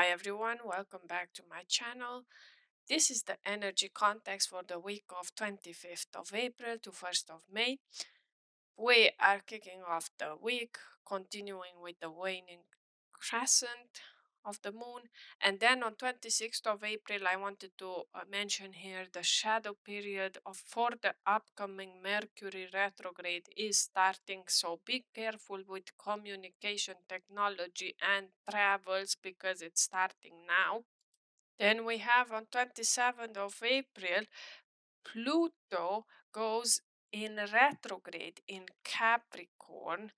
Hi everyone, welcome back to my channel. This is the energy context for the week of 25th of April to 1st of May. We are kicking off the week, continuing with the waning crescent of the moon, and then on 26th of April I wanted to mention here the shadow period for the upcoming Mercury retrograde is starting, so be careful with communication technology and travels because it's starting now. Then we have on 27th of April Pluto goes in retrograde in Capricorn,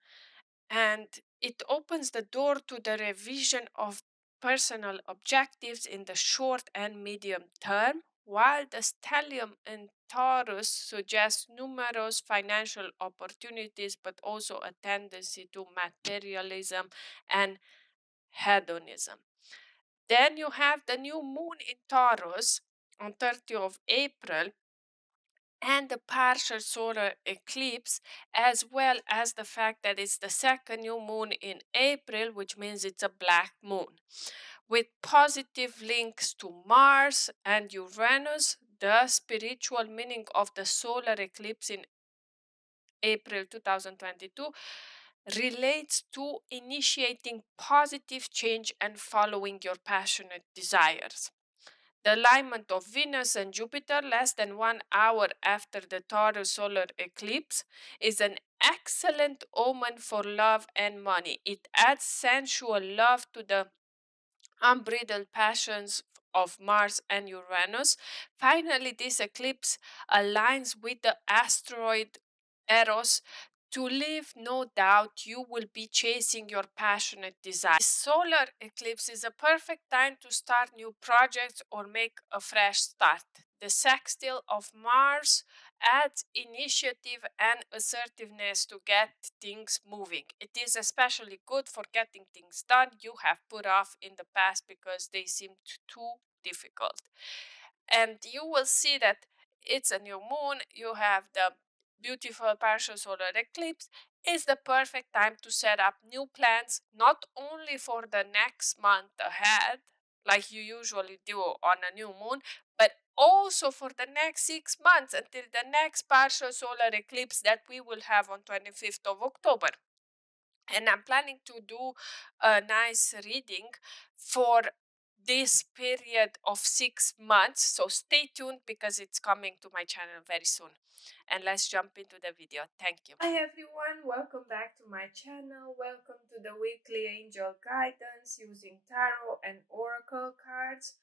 and it opens the door to the revision of personal objectives in the short and medium term, while the stellium in Taurus suggests numerous financial opportunities but also a tendency to materialism and hedonism. Then you have the new moon in Taurus on 30th of April and the partial solar eclipse, as well as the fact that it's the second new moon in April, which means it's a black moon. With positive links to Mars and Uranus, the spiritual meaning of the solar eclipse in April 2022 relates to initiating positive change and following your passionate desires. The alignment of Venus and Jupiter, less than 1 hour after the Taurus solar eclipse, is an excellent omen for love and money. It adds sensual love to the unbridled passions of Mars and Uranus. Finally, this eclipse aligns with the asteroid Eros. To leave no doubt, you will be chasing your passionate desire. The solar eclipse is a perfect time to start new projects or make a fresh start. The sextile of Mars adds initiative and assertiveness to get things moving. It is especially good for getting things done you have put off in the past because they seemed too difficult. And you will see that it's a new moon, you have the beautiful partial solar eclipse. Is the perfect time to set up new plans, not only for the next month ahead, like you usually do on a new moon, but also for the next 6 months until the next partial solar eclipse that we will have on 25th of October. And I'm planning to do a nice reading for this period of 6 months, so stay tuned because it's coming to my channel very soon. And let's jump into the video. Thank you. Hi everyone, welcome back to my channel. Welcome to the weekly angel guidance using tarot and oracle cards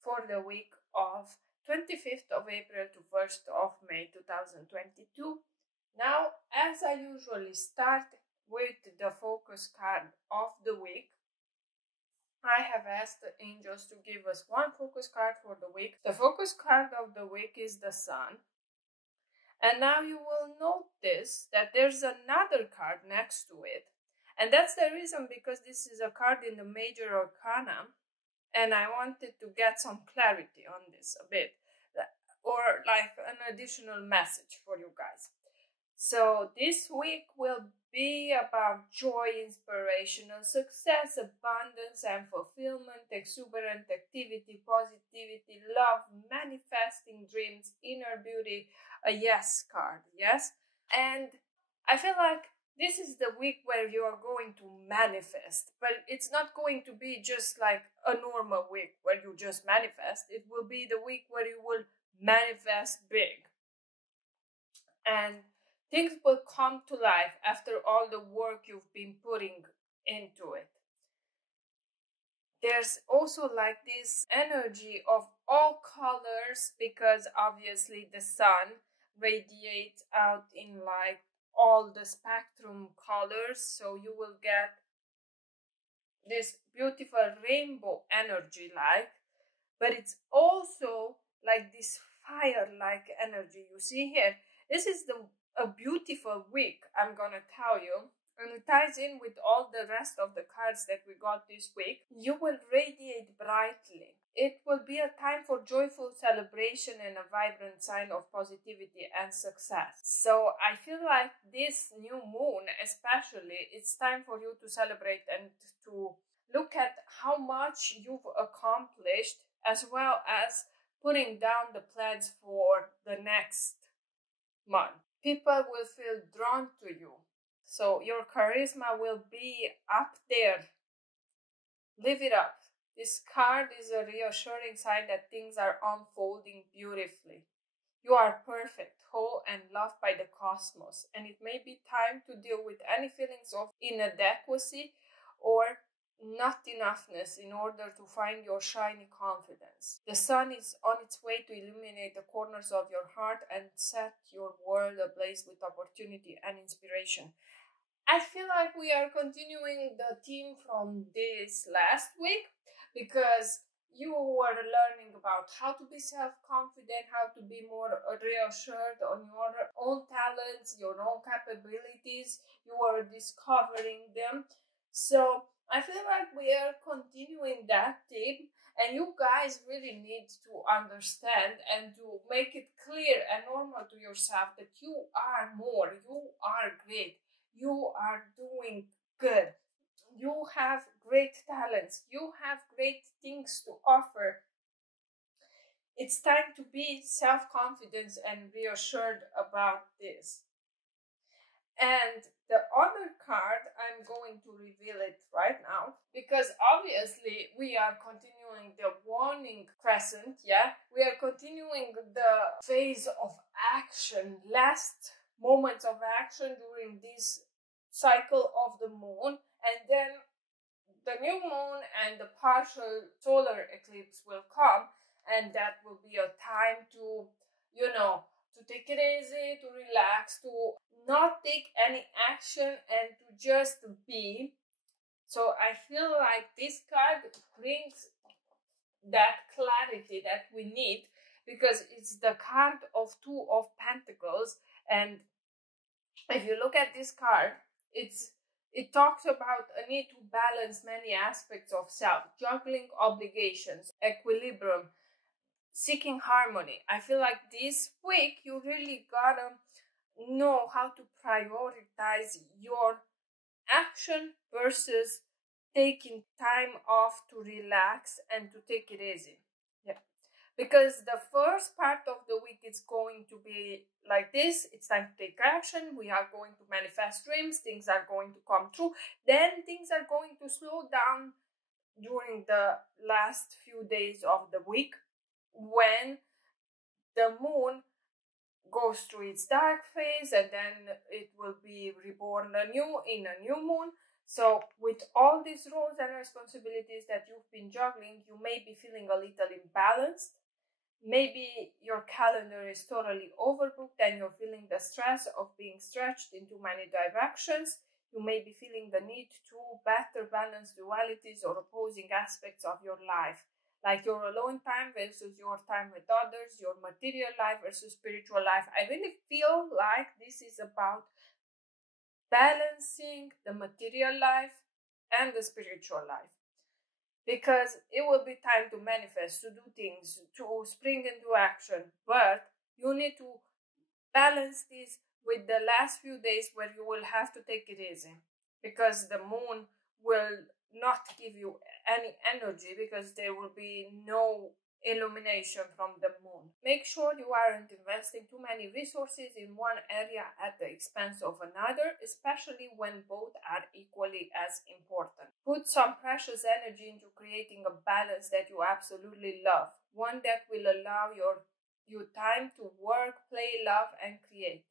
for the week of 25th of April to 1st of May 2022. Now, as I usually start with the focus card of the week, I have asked the angels to give us one focus card for the week. The focus card of the week is the Sun. And now you will notice that there's another card next to it. And that's the reason, because this is a card in the major arcana. And I wanted to get some clarity on this a bit, or like an additional message for you guys. So this week will be about joy, inspirational success, abundance and fulfillment, exuberant activity, positivity, love, manifesting dreams, inner beauty, a yes card, yes? And I feel like this is the week where you are going to manifest, but it's not going to be just like a normal week where you just manifest. It will be the week where you will manifest big. And things will come to life after all the work you've been putting into it. There's also like this energy of all colors, because obviously the sun radiates out in like all the spectrum colors, so you will get this beautiful rainbow energy like, but it's also like this fire like energy you see here. This is a beautiful week, I'm gonna tell you, and it ties in with all the rest of the cards that we got this week. You will radiate brightly. It will be a time for joyful celebration and a vibrant sign of positivity and success. So I feel like this new moon especially, it's time for you to celebrate and to Look at how much you've accomplished, as well as putting down the plans for the next month. People will feel drawn to you. So your charisma will be up there. Live it up. This card is a reassuring sign that things are unfolding beautifully. You are perfect, whole, and loved by the cosmos, and it may be time to deal with any feelings of inadequacy or not enoughness in order to find your shiny confidence. The sun is on its way to illuminate the corners of your heart and set your world ablaze with opportunity and inspiration. I feel like we are continuing the theme from this last week, because you were learning about how to be self-confident, how to be more reassured on your own talents, your own capabilities. You are discovering them. So I feel like we are continuing that theme, and you guys really need to understand and to make it clear and normal to yourself that you are more, you are great. You are doing good. You have great talents. You have great things to offer. It's time to be self-confident and reassured about this. And the other card, I'm going to reveal it right now, because obviously we are continuing the warning crescent, yeah? We are continuing the phase of action, last moments of action during this cycle of the moon, and then the new moon and the partial solar eclipse will come, and that will be a time to, to take it easy, to relax, to not take any action, and to just be. So I feel like this card brings that clarity that we need, because it's the card of Two of Pentacles. And if you look at this card, it talks about a need to balance many aspects of self, juggling obligations, equilibrium, seeking harmony. I feel like this week you really gotta know how to prioritize your action versus taking time off to relax and to take it easy. Yeah. Because the first part of the week is going to be like this. It's time to take action. We are going to manifest dreams. Things are going to come true. Then things are going to slow down during the last few days of the week, when the moon goes through its dark phase, and then it will be reborn anew in a new moon. So with all these roles and responsibilities that you've been juggling, you may be feeling a little imbalanced. Maybe your calendar is totally overbooked and you're feeling the stress of being stretched into many directions. You may be feeling the need to better balance dualities or opposing aspects of your life, like your alone time versus your time with others, your material life versus spiritual life. I really feel like this is about balancing the material life and the spiritual life, because it will be time to manifest, to do things, to spring into action. But you need to balance this with the last few days where you will have to take it easy, because the moon will not give you any energy, because there will be no illumination from the moon. Make sure you aren't investing too many resources in one area at the expense of another, especially when both are equally as important. Put some precious energy into creating a balance that you absolutely love, one that will allow you time to work, play, love, and create.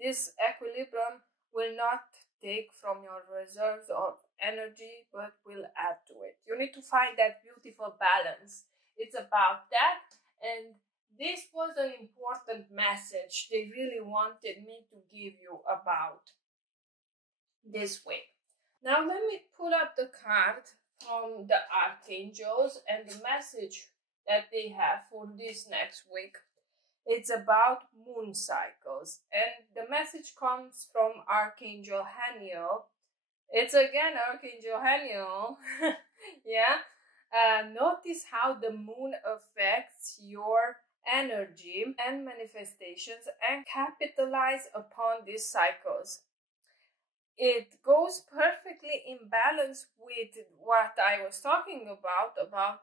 This equilibrium will not take from your reserves of energy, but will add to it. You need to find that beautiful balance. It's about that, and this was an important message they really wanted me to give you about this week. Now let me pull up the card from the Archangels and the message that they have for this next week. It's about moon cycles, and the message comes from Archangel Haniel. It's again Archangel Haniel. Yeah. Notice how the moon affects your energy and manifestations, and capitalize upon these cycles. it goes perfectly in balance with what I was talking about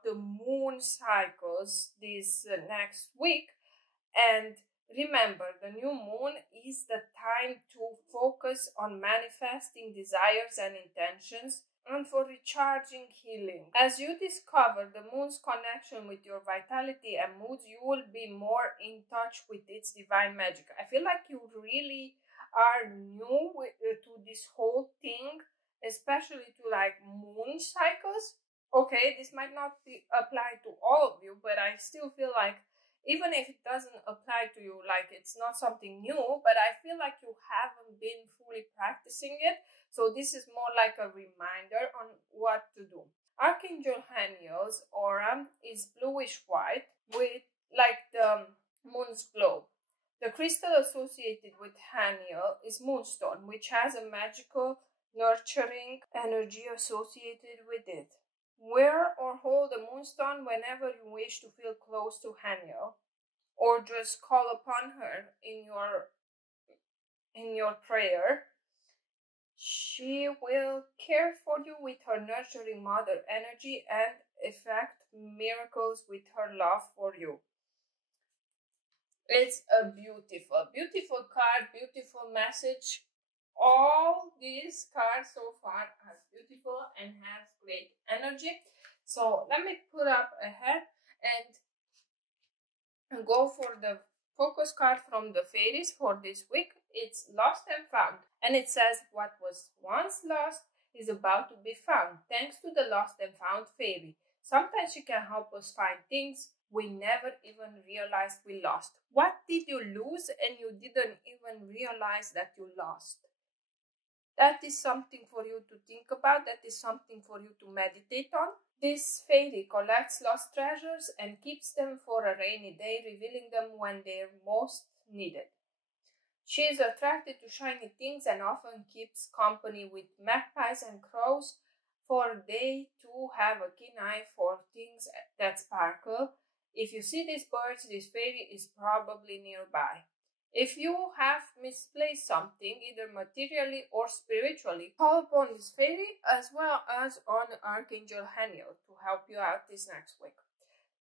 the moon cycles this next week. And remember, the new moon is the time to focus on manifesting desires and intentions and for recharging healing. As you discover the moon's connection with your vitality and moods, you will be more in touch with its divine magic. I feel like you really are new to this whole thing, especially to like moon cycles. Okay, this might not apply to all of you, but I still feel like even if it doesn't apply to you, like it's not something new, but I feel like you haven't been fully practicing it. So this is more like a reminder on what to do. Archangel Haniel's aura is bluish white with like the moon's glow. The crystal associated with Haniel is moonstone, which has a magical, nurturing energy associated with it. Wear or hold a moonstone whenever you wish to feel close to Haniel, or just call upon her in your prayer. She will care for you with her nurturing mother energy and effect miracles with her love for you. It's a beautiful, beautiful card, beautiful message. All these cards so far are beautiful and have great energy. So let me put up a head and go for the focus card from the fairies for this week. It's Lost and Found, and it says what was once lost is about to be found thanks to the Lost and Found fairy. Sometimes she can help us find things we never even realized we lost. What did you lose and you didn't even realize that you lost? That is something for you to think about. That is something for you to meditate on. This fairy collects lost treasures and keeps them for a rainy day, revealing them when they're most needed. She is attracted to shiny things and often keeps company with magpies and crows, for they too have a keen eye for things that sparkle. If you see these birds, this fairy is probably nearby. If you have misplaced something, either materially or spiritually, call upon this fairy as well as on Archangel Haniel to help you out this next week.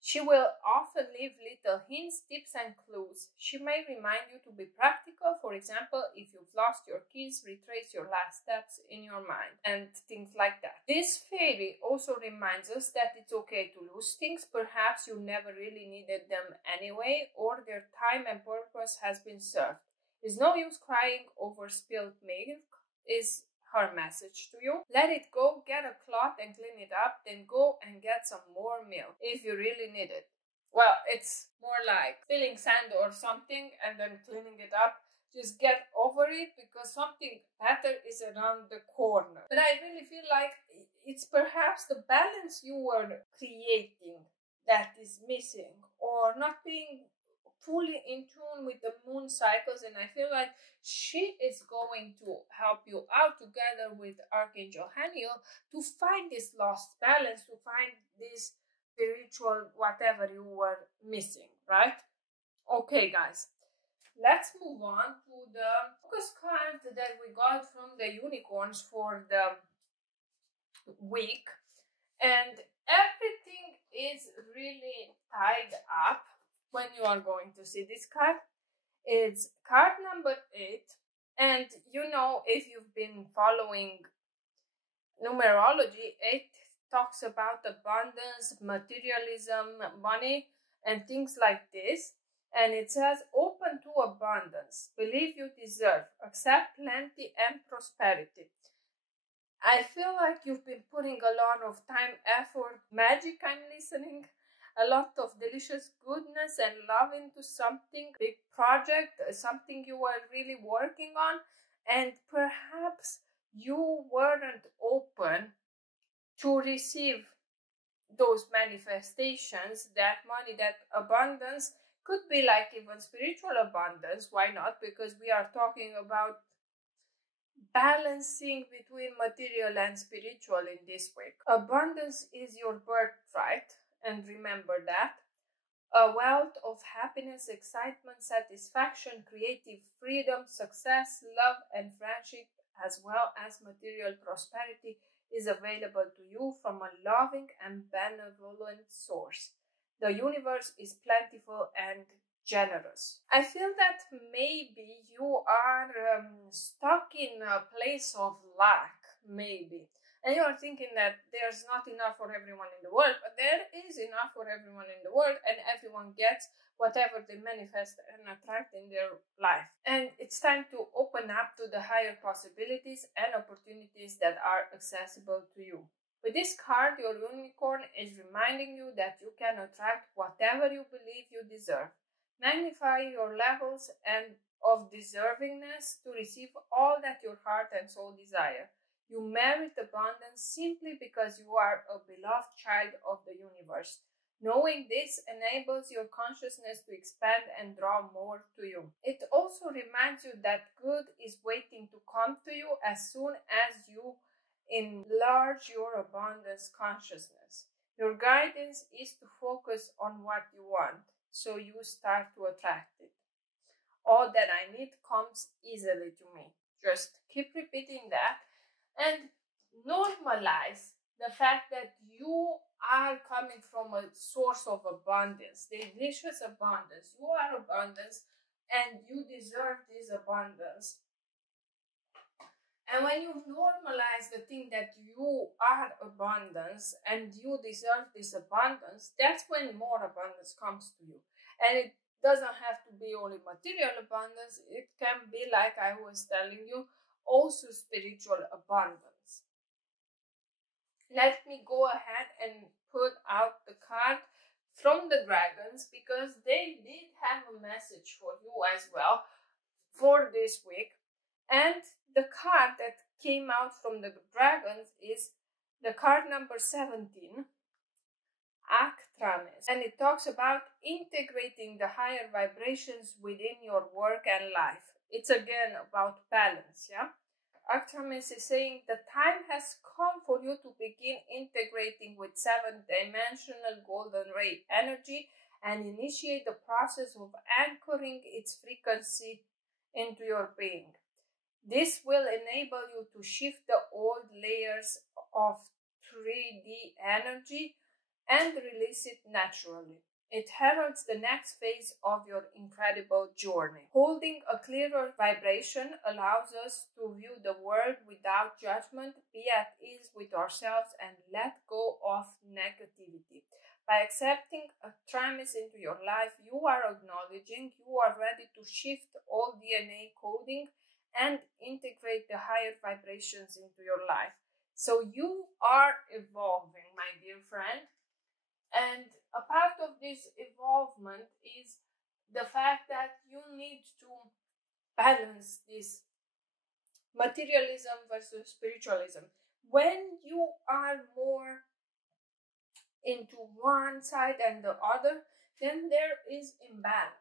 She will often leave little hints, tips, and clues. She may remind you to be practical. For example, if you've lost your keys, retrace your last steps in your mind and things like that. This fairy also reminds us that it's okay to lose things. Perhaps you never really needed them anyway, or their time and purpose has been served. There's no use crying over spilled milk, is her message to you. Let it go, get a cloth and clean it up, then go and get some more milk if you really need it. Well, it's more like spilling sand or something and then cleaning it up. Just get over it because something better is around the corner. But I really feel like it's perhaps the balance you were creating that is missing, or not being fully in tune with the moon cycles, and I feel like she is going to help you out together with Archangel Haniel to find this lost balance, to find this spiritual whatever you were missing, right? Okay, guys, let's move on to the focus card that we got from the unicorns for the week, and everything is really tied up when you are going to see this card. It's card number 8, and you know, if you've been following numerology, 8 talks about abundance, materialism, money, and things like this. And it says, open to abundance, believe you deserve, accept plenty and prosperity. I feel like you've been putting a lot of time, effort, magic, I'm listening, a lot of delicious goodness and love into something, big project, something you were really working on, and perhaps you weren't open to receive those manifestations, that money, that abundance. Could be like even spiritual abundance, why not? Because we are talking about balancing between material and spiritual in this week. Abundance is your birthright, and remember that. a wealth of happiness, excitement, satisfaction, creative freedom, success, love, and friendship, as well as material prosperity, is available to you from a loving and benevolent source. The universe is plentiful and generous. I feel that maybe you are stuck in a place of lack, maybe. And you are thinking that there's not enough for everyone in the world, but there is enough for everyone in the world, and everyone gets whatever they manifest and attract in their life. And it's time to open up to the higher possibilities and opportunities that are accessible to you. With this card, your unicorn is reminding you that you can attract whatever you believe you deserve. Magnify your levels and of deservingness to receive all that your heart and soul desire. You merit abundance simply because you are a beloved child of the universe. Knowing this enables your consciousness to expand and draw more to you. It also reminds you that good is waiting to come to you as soon as you enlarge your abundance consciousness. Your guidance is to focus on what you want, so you start to attract it. All that I need comes easily to me. Just keep repeating that and normalize the fact that you are coming from a source of abundance, the delicious abundance. You are abundance and you deserve this abundance. And when you normalize the thing that you are abundance and you deserve this abundance, that's when more abundance comes to you. And it doesn't have to be only material abundance. It can be, like I was telling you, also spiritual abundance. Let me go ahead and put out the card from the dragons, because they did have a message for you as well for this week. And the card that came out from the dragons is the card number 17, Archangel, and it talks about integrating the higher vibrations within your work and life. It's again about balance, yeah? Archangel is saying the time has come for you to begin integrating with 7-dimensional golden ray energy and initiate the process of anchoring its frequency into your being. This will enable you to shift the old layers of 3D energy and release it naturally. It heralds the next phase of your incredible journey. Holding a clearer vibration allows us to view the world without judgment, be at ease with ourselves, and let go of negativity. By accepting a Archangel into your life, you are acknowledging you are ready to shift all DNA coding and integrate the higher vibrations into your life. So you are evolving, my dear friend. And a part of this evolvement is the fact that you need to balance this materialism versus spiritualism. When you are more into one side and the other, then there is imbalance.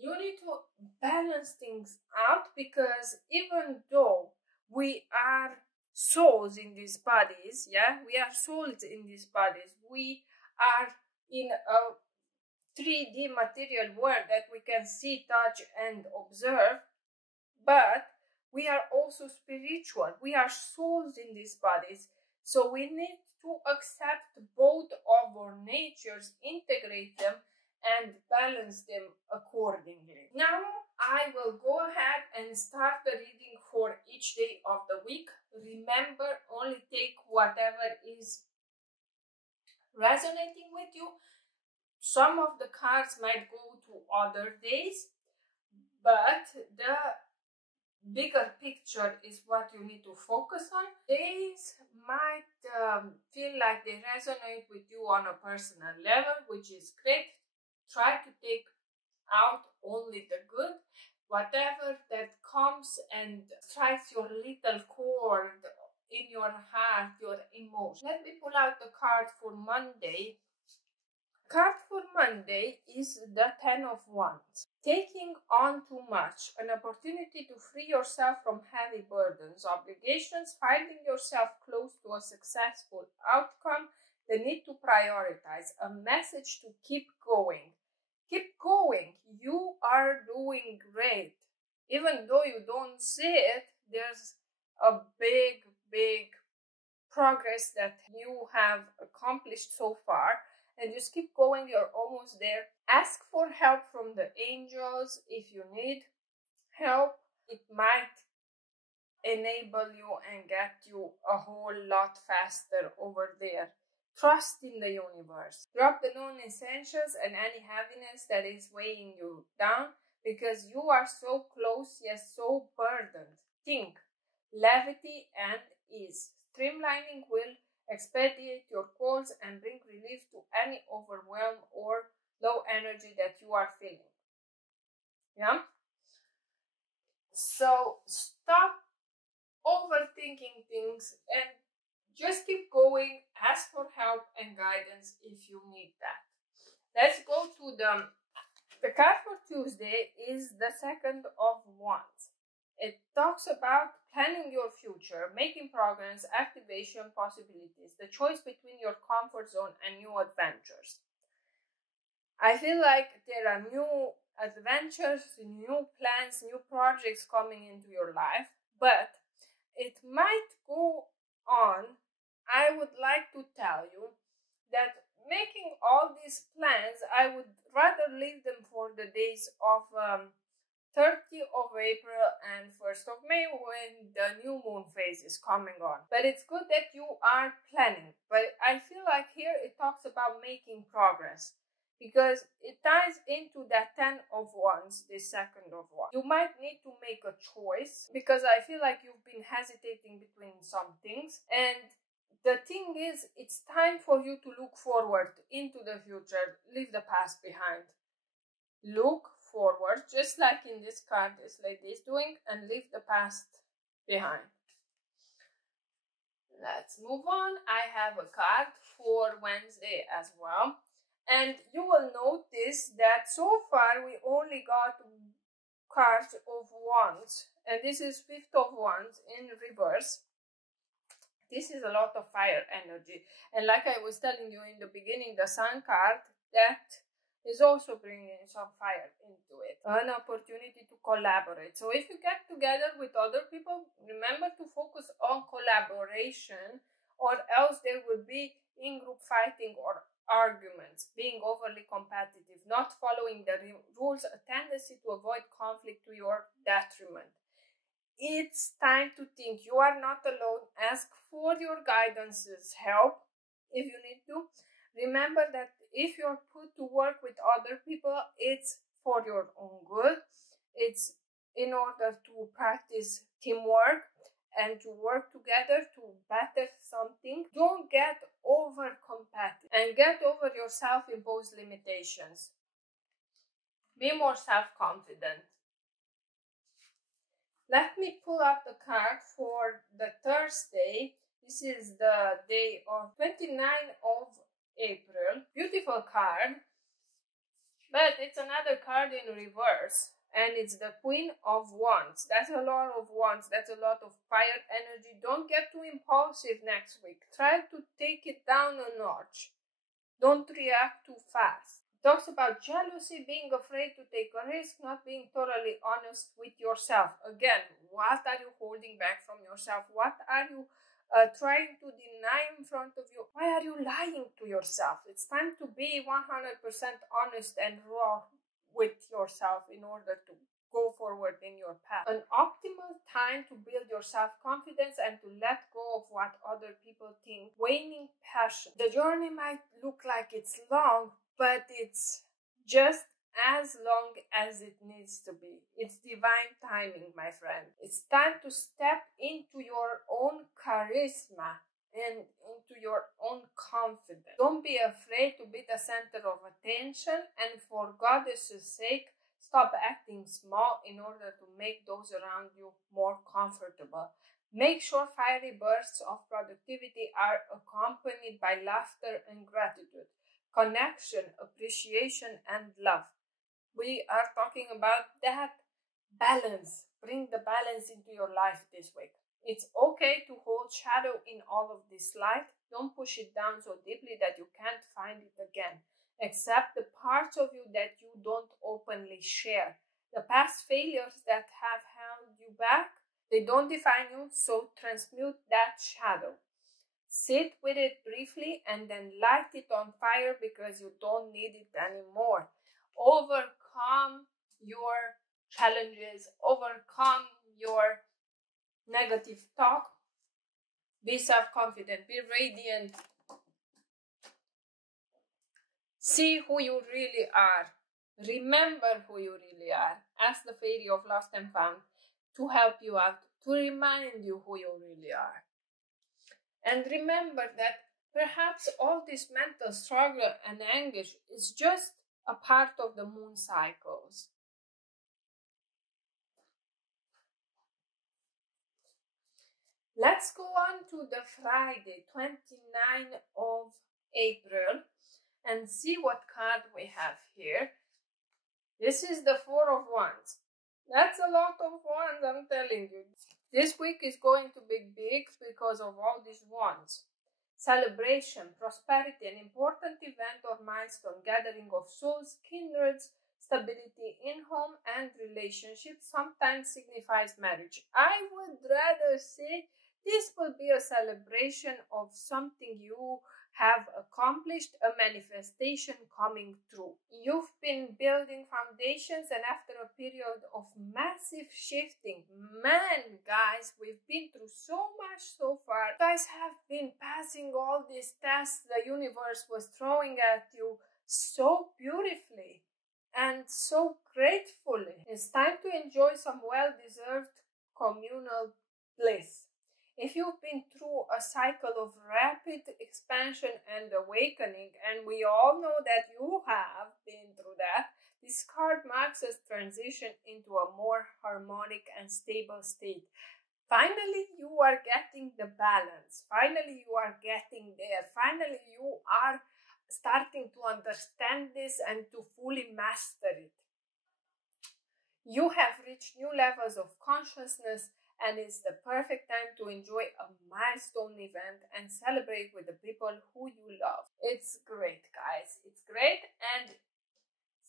You need to balance things out, because even though we are souls in these bodies, we are souls in these bodies, we are in a 3D material world that we can see, touch, and observe, but we are also spiritual. We are souls in these bodies, so we need to accept both of our natures, integrate them, and balance them accordingly. Now, I will go ahead and start the reading for each day of the week. Remember, only take whatever is resonating with you. Some of the cards might go to other days, but the bigger picture is what you need to focus on. Days might feel like they resonate with you on a personal level, which is great. Try to take out only the good. Whatever that comes and strikes your little chord in your heart, your emotion. Let me pull out the card for Monday. Card for Monday is the 10 of Wands. Taking on too much, an opportunity to free yourself from heavy burdens, obligations, finding yourself close to a successful outcome, the need to prioritize, a message to keep going. Keep going. You are doing great. Even though you don't see it, there's a big, big progress that you have accomplished so far, and just keep going. You're almost there. Ask for help from the angels if you need help. It might enable you and get you a whole lot faster over there. Trust in the universe. Drop the non-essentials and any heaviness that is weighing you down, because you are so close yet so burdened. Think levity and ease. Streamlining will expedite your goals and bring relief to any overwhelm or low energy that you are feeling. Yeah? So stop overthinking things and just keep going. Ask for help and guidance if you need that. Let's go to the card for Tuesday is the Second of Wands. It talks about planning your future, making progress, activation possibilities, the choice between your comfort zone and new adventures. I feel like there are new adventures, new plans, new projects coming into your life, but it might go on. I would like to tell you that making all these plans, I would rather leave them for the days of 30th of April and 1st of May, when the new moon phase is coming on. But it's good that you are planning. But I feel like here it talks about making progress, because it ties into that 10 of Wands, the Second of Wands. You might need to make a choice, because I feel like you've been hesitating between some things. And the thing is, it's time for you to look forward into the future. Leave the past behind. Look forward, just like in this card this lady is doing, and leave the past behind. Let's move on. I have a card for Wednesday as well. And you will notice that so far we only got cards of Wands. And this is Fifth of Wands in reverse. This is a lot of fire energy. And like I was telling you in the beginning, the Sun card, that is also bringing some fire into it. An opportunity to collaborate. So if you get together with other people, remember to focus on collaboration, or else there will be in-group fighting or arguments, being overly competitive, not following the rules, a tendency to avoid conflict to your detriment. It's time to think. You are not alone. Ask for your guidance's help if you need to. Remember that if you're put to work with other people, it's for your own good. It's in order to practice teamwork and to work together to better something. Don't get over competitive and get over your self-imposed limitations. Be more self-confident. Let me pull up the card for the Thursday. This is the day of 29th of April. Beautiful card, but it's another card in reverse, and it's the Queen of Wands. That's a lot of wands. That's a lot of fire energy. Don't get too impulsive next week. Try to take it down a notch. Don't react too fast. It talks about jealousy, being afraid to take a risk, not being totally honest with yourself. Again, what are you holding back from yourself? What are you trying to deny in front of you? Why are you lying to yourself? It's time to be 100% honest and raw with yourself in order to go forward in your path. An optimal time to build your self-confidence and to let go of what other people think. Waning passion. The journey might look like it's long, but it's just as long as it needs to be. It's divine timing, my friend. It's time to step into your own charisma and into your own confidence. Don't be afraid to be the center of attention, and for Goddess's sake, stop acting small in order to make those around you more comfortable. Make sure fiery bursts of productivity are accompanied by laughter and gratitude, connection, appreciation, and love. We are talking about that balance. Bring the balance into your life this week. It's okay to hold shadow in all of this light. Don't push it down so deeply that you can't find it again. Accept the parts of you that you don't openly share. The past failures that have held you back, they don't define you, so transmute that shadow. Sit with it briefly and then light it on fire because you don't need it anymore. Overcome your challenges, overcome your negative talk. Be self-confident, be radiant. See who you really are. Remember who you really are. Ask the fairy of lost and found to help you out, to remind you who you really are. And remember that perhaps all this mental struggle and anguish is just a part of the moon cycles. Let's go on to the Friday, 29th of April, and see what card we have here. This is the Four of Wands. That's a lot of wands, I'm telling you. This week is going to be big because of all these wands. Celebration, prosperity, an important event or milestone, gathering of souls, kindreds, stability in home and relationships, sometimes signifies marriage. I would rather say this will be a celebration of something you have accomplished, a manifestation coming true. You've been building foundations, and after a period of massive shifting, man, guys, we've been through so much so far. You guys have been passing all these tests the universe was throwing at you so beautifully and so gratefully. It's time to enjoy some well-deserved communal bliss. If you've been through a cycle of rapid expansion and awakening, and we all know that you have been through that, this card marks a transition into a more harmonic and stable state. Finally, you are getting the balance. Finally, you are getting there. Finally, you are starting to understand this and to fully master it. You have reached new levels of consciousness, and it's the perfect time to enjoy a milestone event and celebrate with the people who you love. It's great, guys. It's great. And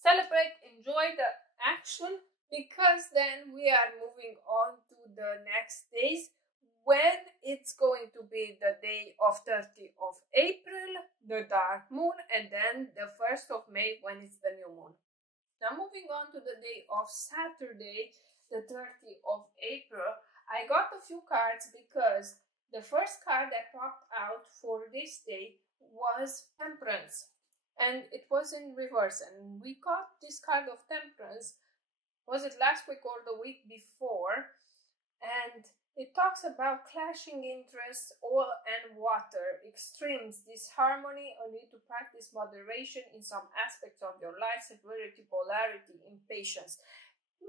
celebrate, enjoy the action, because then we are moving on to the next days when it's going to be the day of 30th of April, the dark moon, and then the 1st of May when it's the new moon. Now moving on to the day of Saturday, the 30th of April, I got a few cards because the first card that popped out for this day was Temperance, and it was in reverse, and we got this card of Temperance, was it last week or the week before, and it talks about clashing interests, oil and water, extremes, disharmony, a need to practice moderation in some aspects of your life, severity, polarity, impatience.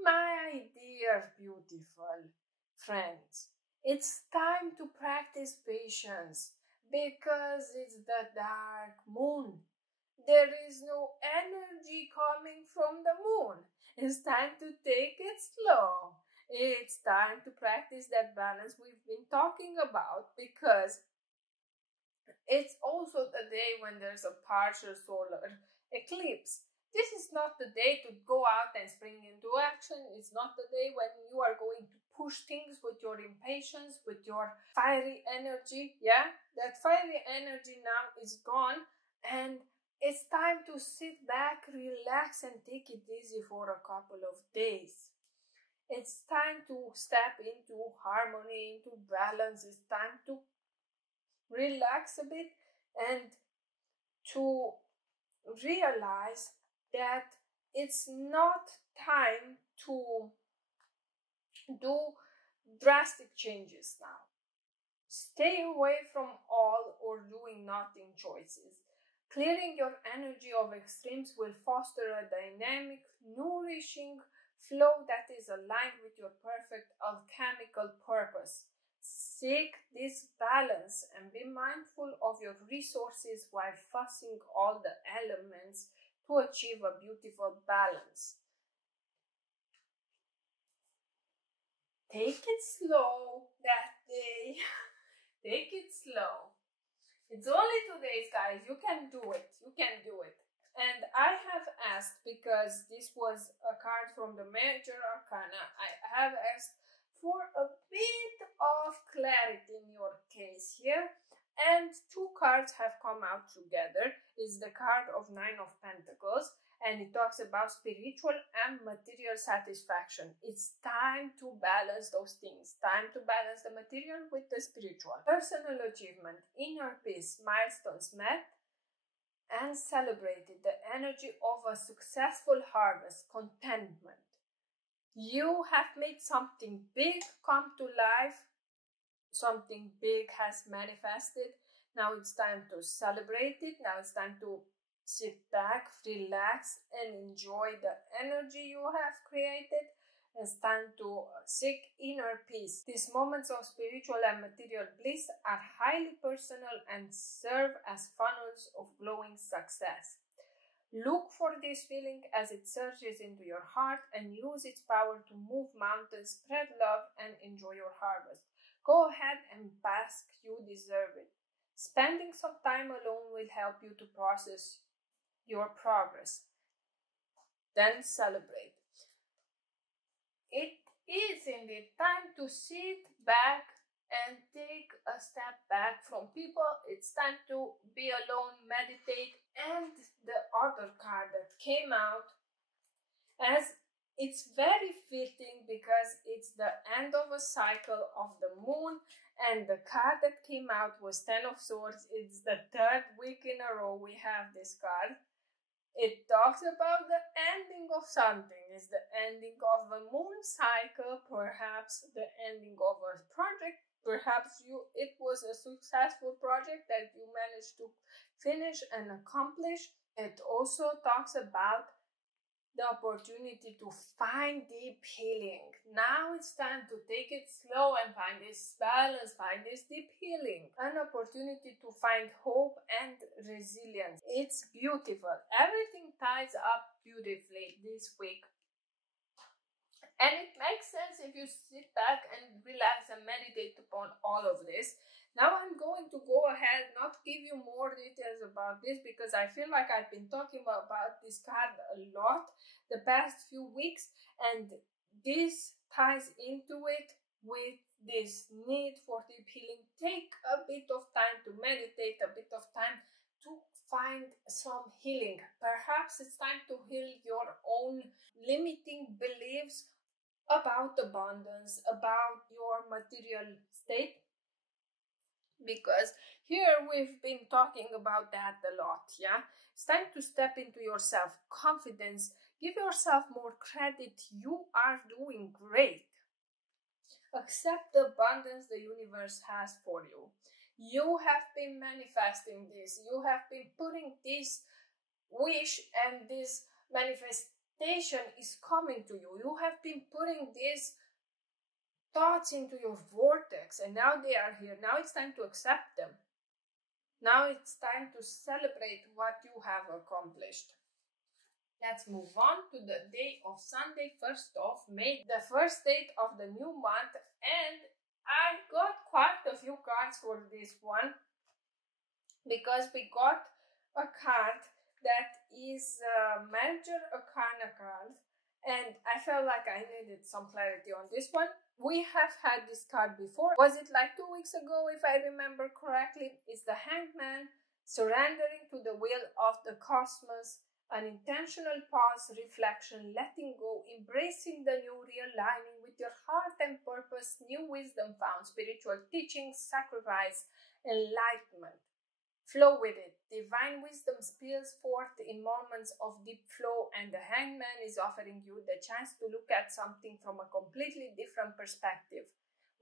My dear beautiful friends, it's time to practice patience because it's the dark moon. There is no energy coming from the moon. It's time to take it slow. It's time to practice that balance we've been talking about, because it's also the day when there's a partial solar eclipse. This is not the day to go out and spring into action. It's not the day when you are going to push things with your impatience, with your fiery energy. Yeah, that fiery energy now is gone, and it's time to sit back, relax, and take it easy for a couple of days. It's time to step into harmony, into balance. It's time to relax a bit and to realize that it's not time to do drastic changes now. Stay away from all or doing nothing choices. Clearing your energy of extremes will foster a dynamic, nourishing flow that is aligned with your perfect alchemical purpose. Seek this balance and be mindful of your resources while fussing all the elements to achieve a beautiful balance. Take it slow that day. Take it slow. It's only 2 days, guys. You can do it. You can do it. And I have asked, because this was a card from the Major Arcana, I have asked for a bit of clarity in your case here. And 2 cards have come out together. It's the card of 9 of Pentacles, and it talks about spiritual and material satisfaction. It's time to balance those things. Time to balance the material with the spiritual. Personal achievement, inner peace, milestones met and celebrated. The energy of a successful harvest, contentment. You have made something big come to life. Something big has manifested. Now it's time to celebrate it. Now it's time to sit back, relax, and enjoy the energy you have created. It's time to seek inner peace. These moments of spiritual and material bliss are highly personal and serve as funnels of glowing success. Look for this feeling as it surges into your heart and use its power to move mountains, spread love, and enjoy your harvest. Go ahead and bask, you deserve it. Spending some time alone will help you to process your progress. Then celebrate. It is indeed time to sit back and take a step back from people. It's time to be alone, meditate. And the other card that came out, as it's very fitting because it's the end of a cycle of the moon, and the card that came out was 10 of Swords. It's the 3rd week in a row we have this card. It talks about the ending of something. It's the ending of a moon cycle, perhaps the ending of a project. Perhaps it was a successful project that you managed to finish and accomplish. It also talks about the opportunity to find deep healing. Now it's time to take it slow and find this balance, find this deep healing. An opportunity to find hope and resilience. It's beautiful. Everything ties up beautifully this week. And it makes sense if you sit back and relax and meditate upon all of this. Now I'm going to go ahead, not give you more details about this, because I feel like I've been talking about this card a lot the past few weeks, and this ties into it with this need for deep healing. Take a bit of time to meditate, a bit of time to find some healing. Perhaps it's time to heal your own limiting beliefs about abundance, about your material state. Because here we've been talking about that a lot, yeah? It's time to step into your self-confidence. Give yourself more credit. You are doing great. Accept the abundance the universe has for you. You have been manifesting this. You have been putting this wish, and this manifestation is coming to you. You have been putting this thoughts into your vortex, and now they are here. Now it's time to accept them. Now it's time to celebrate what you have accomplished. Let's move on to the day of Sunday, 1st of May, the first date of the new month. And I got quite a few cards for this one, because we got a card that is a Major Arcana card, and I felt like I needed some clarity on this one. We have had this card before. Was it like 2 weeks ago, if I remember correctly? It's the Hangman, surrendering to the will of the cosmos, an intentional pause, reflection, letting go, embracing the new, realigning with your heart and purpose, new wisdom found, spiritual teachings, sacrifice, enlightenment. Flow with it. Divine wisdom spills forth in moments of deep flow, and the Hangman is offering you the chance to look at something from a completely different perspective.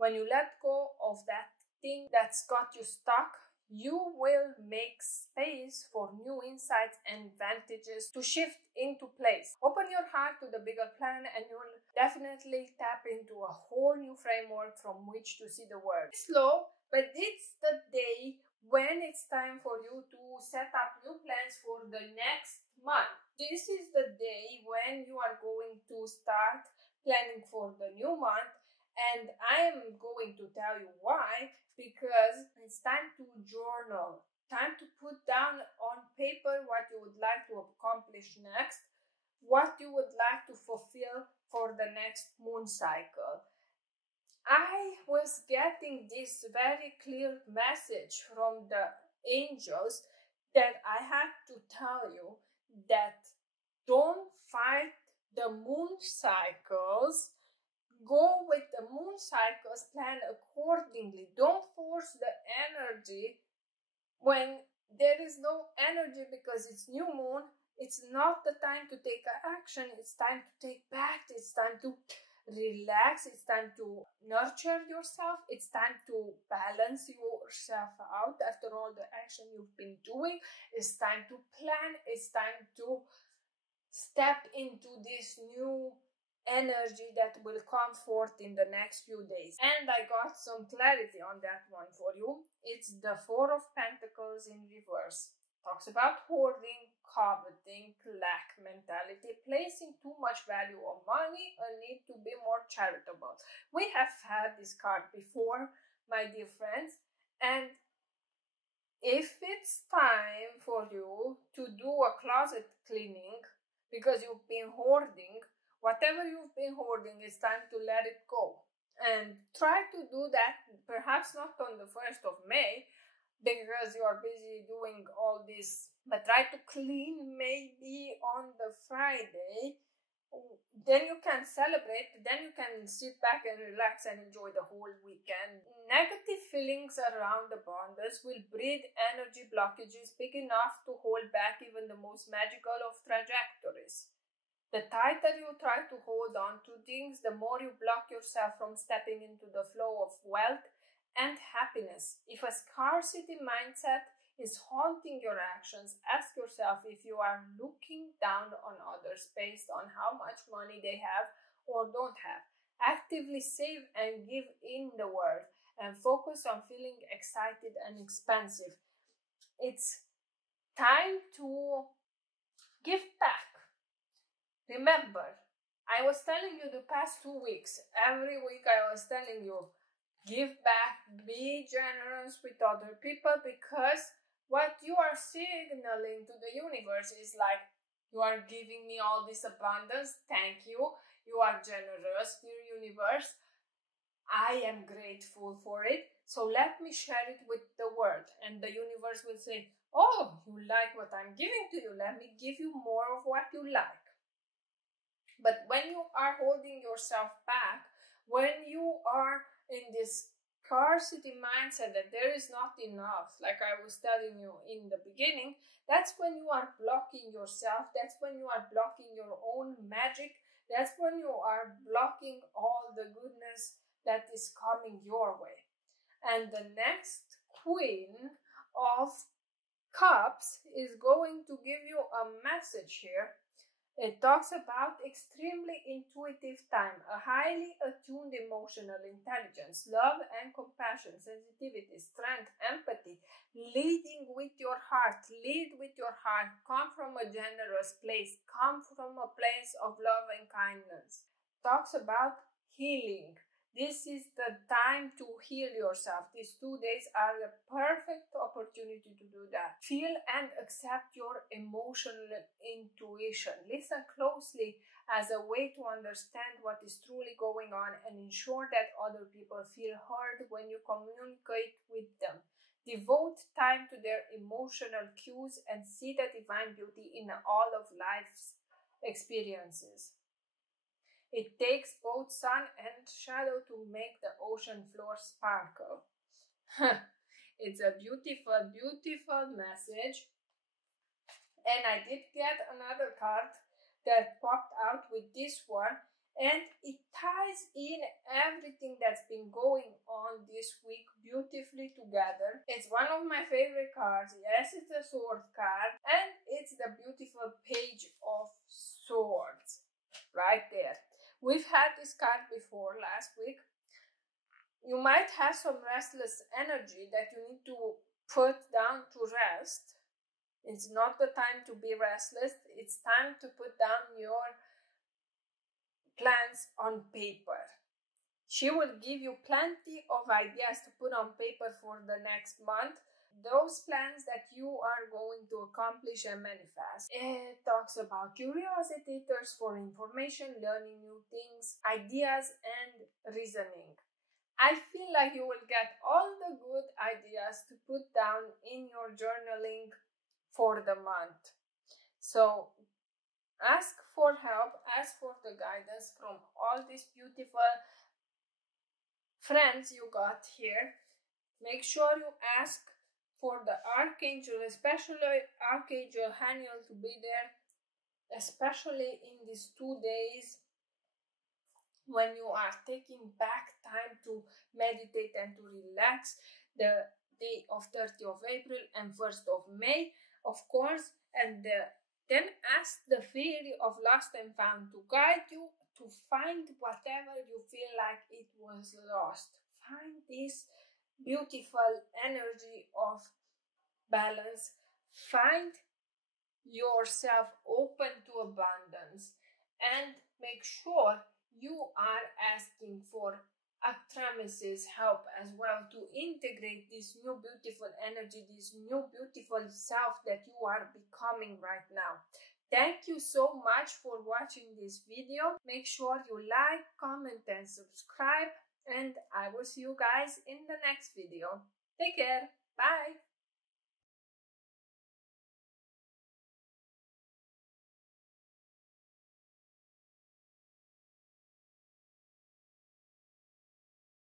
When you let go of that thing that's got you stuck, you will make space for new insights and advantages to shift into place. Open your heart to the bigger plan, and you'll definitely tap into a whole new framework from which to see the world. Slow, but it's the day when it's time for you to set up new plans for the next month. This is the day when you are going to start planning for the new month, And I am going to tell you why, because it's time to journal, time to put down on paper what you would like to accomplish next, what you would like to fulfill for the next moon cycle. I was getting this very clear message from the angels that I had to tell you that don't fight the moon cycles. Go with the moon cycles, plan accordingly. Don't force the energy when there is no energy because it's new moon. It's not the time to take action. It's time to take back. It's time to relax. It's time to nurture yourself. It's time to balance yourself out after all the action you've been doing. It's time to plan. It's time to step into this new energy that will come forth in the next few days. And I got some clarity on that one for you. It's the Four of Pentacles in reverse. Talks about hoarding, coveting, lack mentality, placing too much value on money, a need to be more charitable. We have had this card before, my dear friends, and if it's time for you to do a closet cleaning because you've been hoarding, whatever you've been hoarding, it's time to let it go. And try to do that, perhaps not on the 1st of May, because you are busy doing all this, but try to clean maybe on the Friday. Then you can celebrate, then you can sit back and relax and enjoy the whole weekend. Negative feelings around abundance will breed energy blockages big enough to hold back even the most magical of trajectories. The tighter you try to hold on to things, the more you block yourself from stepping into the flow of wealth and happiness. If a scarcity mindset is haunting your actions, ask yourself if you are looking down on others based on how much money they have or don't have. Actively save and give in the world and focus on feeling excited and expansive. It's time to give back. Remember, I was telling you the past 2 weeks, every week I was telling you, give back, be generous with other people, because what you are signaling to the universe is like, you are giving me all this abundance, thank you, you are generous, dear universe, I am grateful for it, so let me share it with the world. And the universe will say, oh, you like what I'm giving to you, let me give you more of what you like. But when you are holding yourself back, when you are in this scarcity mindset that there is not enough, like I was telling you in the beginning, that's when you are blocking yourself, that's when you are blocking your own magic, that's when you are blocking all the goodness that is coming your way. And the next Queen of Cups is going to give you a message here. It talks about extremely intuitive time, a highly attuned emotional intelligence, love and compassion, sensitivity, strength, empathy, leading with your heart, lead with your heart, come from a generous place, come from a place of love and kindness. Talks about healing. This is the time to heal yourself. These 2 days are the perfect opportunity to do that. Feel and accept your emotional intuition. Listen closely as a way to understand what is truly going on and ensure that other people feel heard when you communicate with them. Devote time to their emotional cues and see the divine beauty in all of life's experiences. It takes both sun and shadow to make the ocean floor sparkle. It's a beautiful, beautiful message. And I did get another card that popped out with this one, and it ties in everything that's been going on this week beautifully together. It's one of my favorite cards. Yes, it's a sword card, and it's the beautiful Page of Swords right there. We've had this card before last week. You might have some restless energy that you need to put down to rest. It's not the time to be restless. It's time to put down your plans on paper. She will give you plenty of ideas to put on paper for the next month. Those plans that you are going to accomplish and manifest. It talks about curiosity, thirst for information, learning new things, ideas, and reasoning. I feel like you will get all the good ideas to put down in your journaling for the month. So ask for help, ask for the guidance from all these beautiful friends you got here. Make sure you ask for the Archangel, especially Archangel Haniel, to be there, especially in these 2 days when you are taking back time to meditate and to relax, the day of 30th of April and 1st of May, of course, and then ask the fairy of lost and found to guide you to find whatever you feel like it was lost. Find this beautiful energy of balance. Find yourself open to abundance, and make sure you are asking for Artemis's help as well to integrate this new beautiful energy, this new beautiful self that you are becoming right now. Thank you so much for watching this video. Make sure you like, comment, and subscribe, and I will see you guys in the next video. Take care. Bye.